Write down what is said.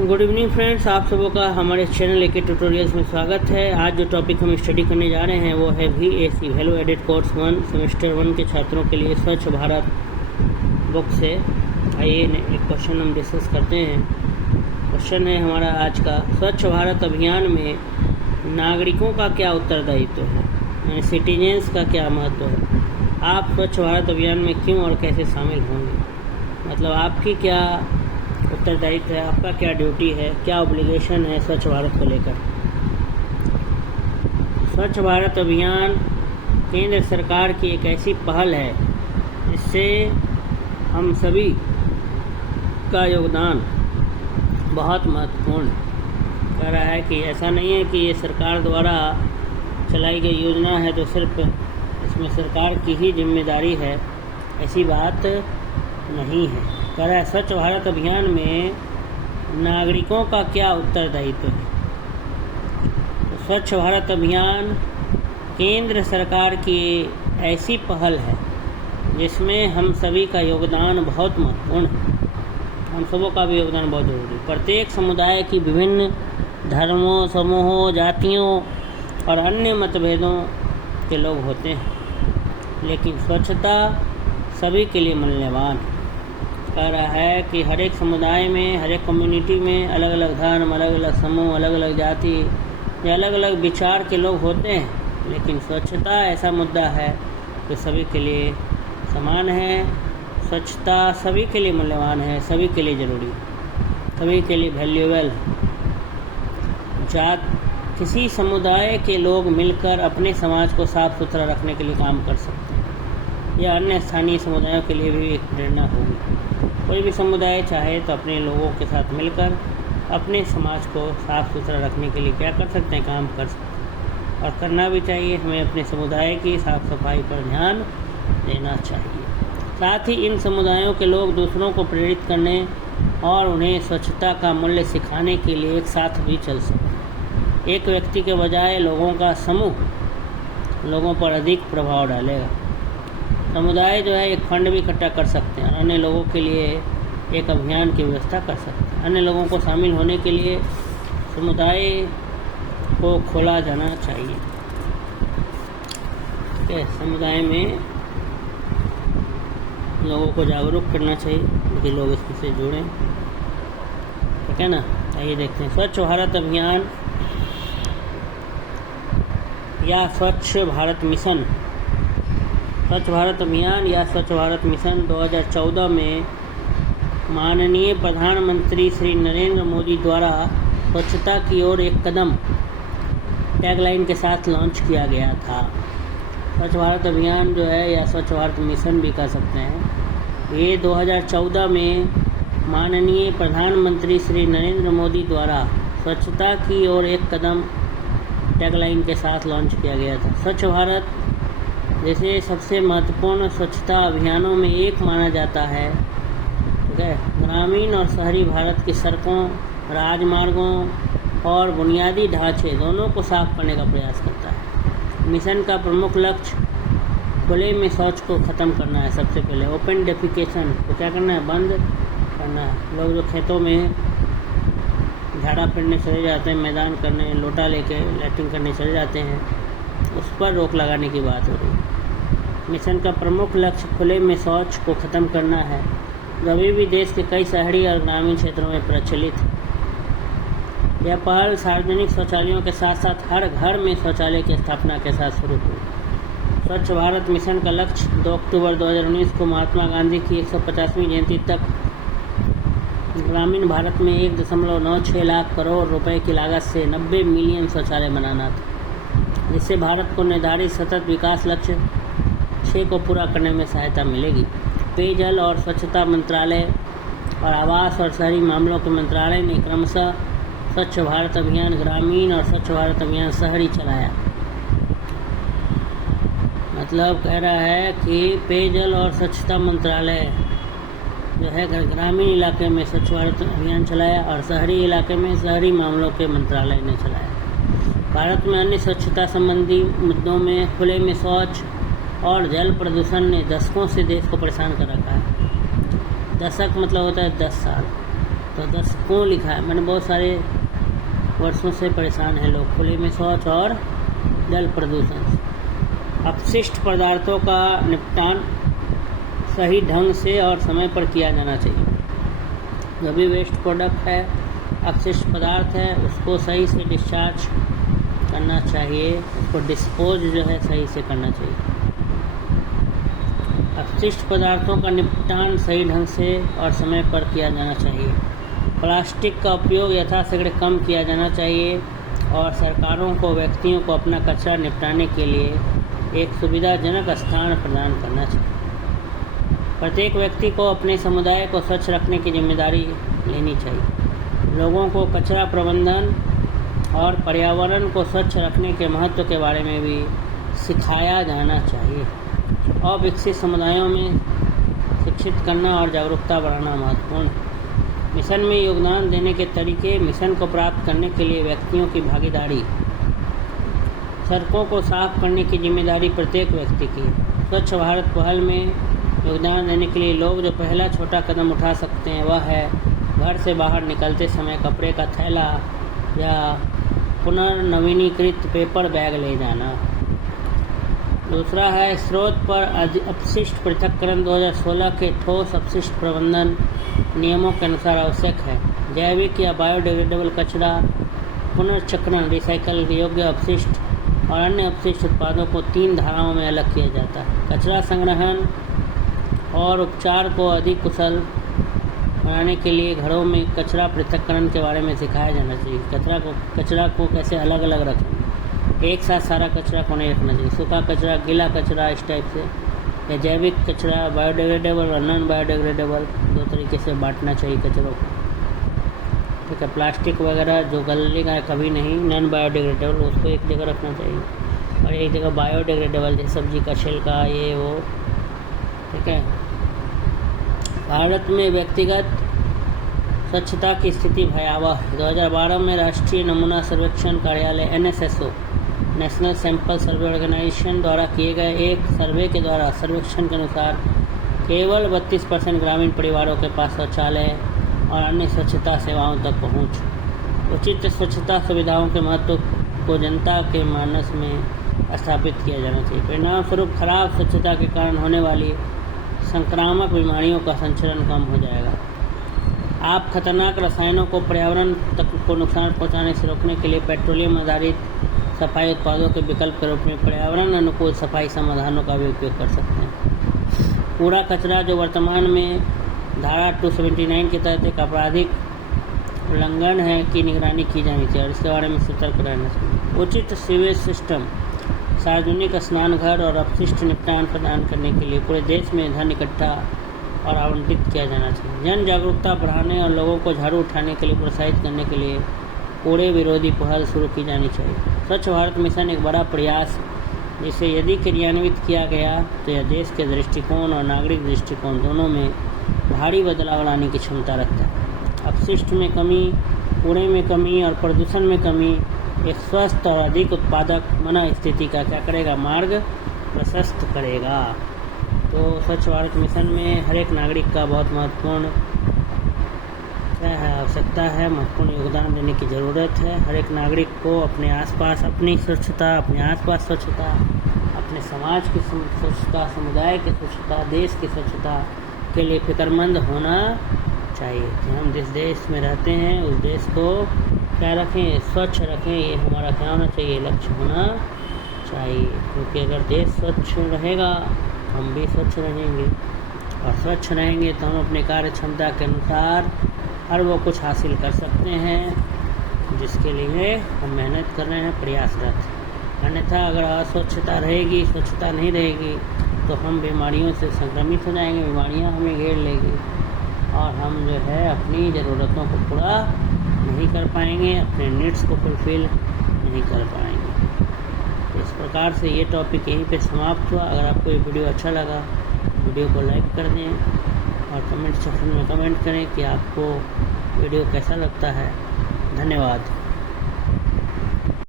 Good evening friends, आप सबों का हमारे चैनल एके ट्यूटोरियल्स में स्वागत है। आज जो टॉपिक हम स्टडी करने जा रहे हैं वो है VAC value added course 1 semester 1 के छात्रों के लिए स्वच्छ भारत बुक से। आइए एक क्वेश्चन हम डिस्कस करते हैं। क्वेश्चन है हमारा आज का, स्वच्छ भारत अभियान में नागरिकों का क्या उत्तरदायित्व है, यानी सिटीजन्स का क्या महत्व है। आप स्वच्छ भारत अभियान में क्यों और कैसे शामिल होंगे, मतलब आपकी क्या उत्तरदायित्व है, आपका क्या ड्यूटी है, क्या ऑब्लिगेशन है स्वच्छ भारत को लेकर। स्वच्छ भारत अभियान केंद्र सरकार की एक ऐसी पहल है जिससे हम सभी का योगदान बहुत महत्वपूर्ण कह रहा है कि ऐसा नहीं है कि ये सरकार द्वारा चलाई गई योजना है तो सिर्फ इसमें सरकार की ही जिम्मेदारी है, ऐसी बात नहीं है। कह रहा है स्वच्छ भारत अभियान में नागरिकों का क्या उत्तरदायित्व है। तो स्वच्छ भारत अभियान केंद्र सरकार की ऐसी पहल है जिसमें हम सभी का योगदान बहुत महत्वपूर्ण है। हम सबों का भी योगदान बहुत जरूरी है। प्रत्येक समुदाय की विभिन्न धर्मों, समूहों, जातियों और अन्य मतभेदों के लोग होते हैं, लेकिन स्वच्छता सभी के लिए मूल्यवान है। कह रहा है कि हर एक समुदाय में, हर एक कम्युनिटी में अलग अलग धर्म, अलग अलग समूह, अलग अलग जाति या अलग अलग विचार के लोग होते हैं, लेकिन स्वच्छता ऐसा मुद्दा है जो सभी के लिए समान है। स्वच्छता सभी के लिए मूल्यवान है, सभी के लिए ज़रूरी, सभी के लिए वैल्यूएबल। किसी समुदाय के लोग मिलकर अपने समाज को साफ सुथरा रखने के लिए काम कर सकते हैं। यह अन्य स्थानीय समुदायों के लिए भी एक प्रेरणा होगी। कोई भी समुदाय चाहे तो अपने लोगों के साथ मिलकर अपने समाज को साफ सुथरा रखने के लिए क्या कर सकते हैं, काम कर सकते हैं, और करना भी चाहिए। हमें अपने समुदाय की साफ सफाई पर ध्यान देना चाहिए। साथ ही इन समुदायों के लोग दूसरों को प्रेरित करने और उन्हें स्वच्छता का मूल्य सिखाने के लिए एक साथ भी चल सकते हैं। एक व्यक्ति के बजाय लोगों का समूह लोगों पर अधिक प्रभाव डालेगा। समुदाय जो है एक फंड भी इकट्ठा कर सकते हैं, अन्य लोगों के लिए एक अभियान की व्यवस्था कर सकते हैं। अन्य लोगों को शामिल होने के लिए समुदाय को खोला जाना चाहिए। ठीक है, समुदाय में लोगों को जागरूक करना चाहिए कि लोग इससे जुड़ें। ठीक है ना। आइए देखते हैं स्वच्छ भारत अभियान या स्वच्छ भारत मिशन। स्वच्छ भारत अभियान या स्वच्छ भारत मिशन 2014 में माननीय प्रधानमंत्री श्री नरेंद्र मोदी द्वारा स्वच्छता की ओर एक कदम टैगलाइन के साथ लॉन्च किया गया था। स्वच्छ भारत अभियान जो है या स्वच्छ भारत मिशन भी कह सकते हैं, ये 2014 में माननीय प्रधानमंत्री श्री नरेंद्र मोदी द्वारा स्वच्छता की ओर एक कदम टैगलाइन के साथ लॉन्च किया गया था। स्वच्छ भारत जैसे सबसे महत्वपूर्ण स्वच्छता अभियानों में एक माना जाता है। ठीक है, ग्रामीण और शहरी भारत की सड़कों, राजमार्गों और बुनियादी ढांचे दोनों को साफ करने का प्रयास करता है। मिशन का प्रमुख लक्ष्य खुले में शौच को ख़त्म करना है। सबसे पहले ओपन डेफिकेशन को क्या करना है, बंद करना है। लोग जो खेतों में झाड़ा फिरने चले जाते हैं, मैदान करने, लोटा लेके लैट्रिन करने चले जाते हैं, उस पर रोक लगाने की बात हो रही है। मिशन का प्रमुख लक्ष्य खुले में शौच को ख़त्म करना है, जो अभी भी देश के कई शहरी और ग्रामीण क्षेत्रों में प्रचलित है। यह पहल सार्वजनिक शौचालयों के साथ साथ हर घर में शौचालय की स्थापना के साथ शुरू हुई। स्वच्छ भारत मिशन का लक्ष्य 2 अक्टूबर 2019 को महात्मा गांधी की 150वीं जयंती तक ग्रामीण भारत में 1.96 लाख करोड़ रुपए की लागत से 90 मिलियन शौचालय बनाना था, जिससे भारत को निर्धारित सतत विकास लक्ष्य 6 को पूरा करने में सहायता मिलेगी। पेयजल और स्वच्छता मंत्रालय और आवास और शहरी मामलों के मंत्रालय ने क्रमशः स्वच्छ भारत अभियान ग्रामीण और स्वच्छ भारत अभियान शहरी चलाया। मतलब कह रहा है कि पेयजल और स्वच्छता मंत्रालय जो है ग्रामीण इलाके में स्वच्छ भारत अभियान चलाया और शहरी इलाके में शहरी मामलों के मंत्रालय ने चलाया। भारत में अन्य स्वच्छता संबंधी मुद्दों में खुले में शौच और जल प्रदूषण ने दशकों से देश को परेशान कर रखा है। दशक मतलब होता है 10 साल। तो दशकों लिखा है, मैंने बहुत सारे वर्षों से परेशान हैं लोग खुले में शौच और जल प्रदूषण। अपशिष्ट पदार्थों का निपटान सही ढंग से और समय पर किया जाना चाहिए। जो भी वेस्ट प्रोडक्ट है, अपशिष्ट पदार्थ है, उसको सही से डिस्चार्ज करना चाहिए, उसको डिस्पोज जो है सही से करना चाहिए। अपशिष्ट पदार्थों का निपटान सही ढंग से और समय पर किया जाना चाहिए। प्लास्टिक का उपयोग यथाशीघ्र कम किया जाना चाहिए और सरकारों को व्यक्तियों को अपना कचरा निपटाने के लिए एक सुविधाजनक स्थान प्रदान करना चाहिए। प्रत्येक व्यक्ति को अपने समुदाय को स्वच्छ रखने की जिम्मेदारी लेनी चाहिए। लोगों को कचरा प्रबंधन और पर्यावरण को स्वच्छ रखने के महत्व के बारे में भी सिखाया जाना चाहिए। अविकसित समुदायों में शिक्षित करना और जागरूकता बढ़ाना महत्वपूर्ण है। मिशन में योगदान देने के तरीके। मिशन को प्राप्त करने के लिए व्यक्तियों की भागीदारी। सड़कों को साफ करने की जिम्मेदारी प्रत्येक व्यक्ति की है। स्वच्छ भारत पहल में योगदान देने के लिए लोग जो पहला छोटा कदम उठा सकते हैं वह है घर से बाहर निकलते समय कपड़े का थैला या पुनर्नवीनीकृत पेपर बैग ले जाना। दूसरा है स्रोत पर अपशिष्ट पृथक्करण 2016 के ठोस अपशिष्ट प्रबंधन नियमों के अनुसार आवश्यक है। जैविक या बायोडिग्रेडेबल कचरा, पुनर्चक्रण, रिसाइकल योग्य अपशिष्ट और अन्य अपशिष्ट उत्पादों को 3 धाराओं में अलग किया जाता है। कचरा संग्रहण और उपचार को अधिक कुशल बनाने के लिए घरों में कचरा पृथक्करण के बारे में सिखाया जाना चाहिए। कचरा को कैसे अलग अलग रखें, एक साथ सारा कचरा को नहीं रखना चाहिए। सूखा कचरा, गीला कचरा, इस टाइप से। या जैविक कचरा, बायोडिग्रेडेबल और नॉन बायोडिग्रेडेबल, 2 तरीके से बांटना चाहिए कचरों को। ठीक है। प्लास्टिक वगैरह जो गलेगा कभी नहीं, नॉन बायोडिग्रेडेबल, उसको एक जगह रखना चाहिए और एक जगह बायोडिग्रेडेबल जैसे सब्जी का छिलका, ये वो। ठीक है। भारत में व्यक्तिगत स्वच्छता की स्थिति भयावह है। 2012 में राष्ट्रीय नमूना सर्वेक्षण कार्यालय NSSO national sample survey organisation द्वारा किए गए एक सर्वे के द्वारा सर्वेक्षण के अनुसार केवल 32% ग्रामीण परिवारों के पास शौचालय और अन्य स्वच्छता सेवाओं तक पहुँच। उचित स्वच्छता सुविधाओं के महत्व को जनता के मानस में स्थापित किया जाना चाहिए। परिणाम स्वरूप खराब स्वच्छता के कारण होने वाली संक्रामक बीमारियों का संचरण कम हो जाएगा। आप खतरनाक रसायनों को पर्यावरण तक को नुकसान पहुंचाने से रोकने के लिए पेट्रोलियम आधारित सफाई उत्पादों के विकल्प के रूप में पर्यावरण अनुकूल सफाई समाधानों का भी उपयोग कर सकते हैं। कूड़ा कचरा जो वर्तमान में धारा 279 के तहत एक आपराधिक उल्लंघन है की निगरानी की जानी चाहिए और इसके बारे में सतर्क रहना चाहिए। उचित सीवेज सिस्टम, सार्वजनिक स्नानघर और अपशिष्ट निपटान प्रदान करने के लिए पूरे देश में धन इकट्ठा और आवंटित किया जाना चाहिए। जन जागरूकता बढ़ाने और लोगों को झाड़ू उठाने के लिए प्रोत्साहित करने के लिए कूड़े विरोधी पहल शुरू की जानी चाहिए। स्वच्छ भारत मिशन एक बड़ा प्रयास है जिसे यदि क्रियान्वित किया गया तो यह देश के दृष्टिकोण और नागरिक दृष्टिकोण दोनों में भारी बदलाव लाने की क्षमता रखता है। अपशिष्ट में कमी, कूड़े में कमी और प्रदूषण में कमी एक स्वस्थ और अधिक उत्पादक मना स्थिति का क्या करेगा, मार्ग प्रशस्त करेगा। तो स्वच्छ भारत मिशन में हर एक नागरिक का बहुत महत्वपूर्ण क्या है, आवश्यकता है, महत्वपूर्ण योगदान देने की ज़रूरत है। हर एक नागरिक को अपने आसपास अपनी स्वच्छता, अपने आसपास स्वच्छता, अपने समाज की स्वच्छता, समुदाय की स्वच्छता, देश की स्वच्छता के लिए फिक्रमंद होना चाहिए कि हम जिस देश में रहते हैं उस देश को क्या रखें, स्वच्छ रखें। ये हमारा क्या होना चाहिए, लक्ष्य होना चाहिए। क्योंकि अगर देश स्वच्छ रहेगा हम भी स्वच्छ रहेंगे और स्वच्छ रहेंगे तो हम अपने कार्य क्षमता के अनुसार हर वो कुछ हासिल कर सकते हैं जिसके लिए हम मेहनत कर रहे हैं, प्रयासरत हैं। अन्यथा अगर अस्वच्छता रहेगी, स्वच्छता नहीं रहेगी तो हम बीमारियों से संक्रमित हो जाएंगे, बीमारियां हमें घेर लेगी और हम जो है अपनी ज़रूरतों को पूरा नहीं कर पाएंगे, अपने नीड्स को फुलफिल नहीं कर पाएंगे। तो इस प्रकार से ये टॉपिक यहीं पे समाप्त हुआ। अगर आपको ये वीडियो अच्छा लगा वीडियो को लाइक कर दें और कमेंट सेक्शन में कमेंट करें कि आपको वीडियो कैसा लगता है। धन्यवाद।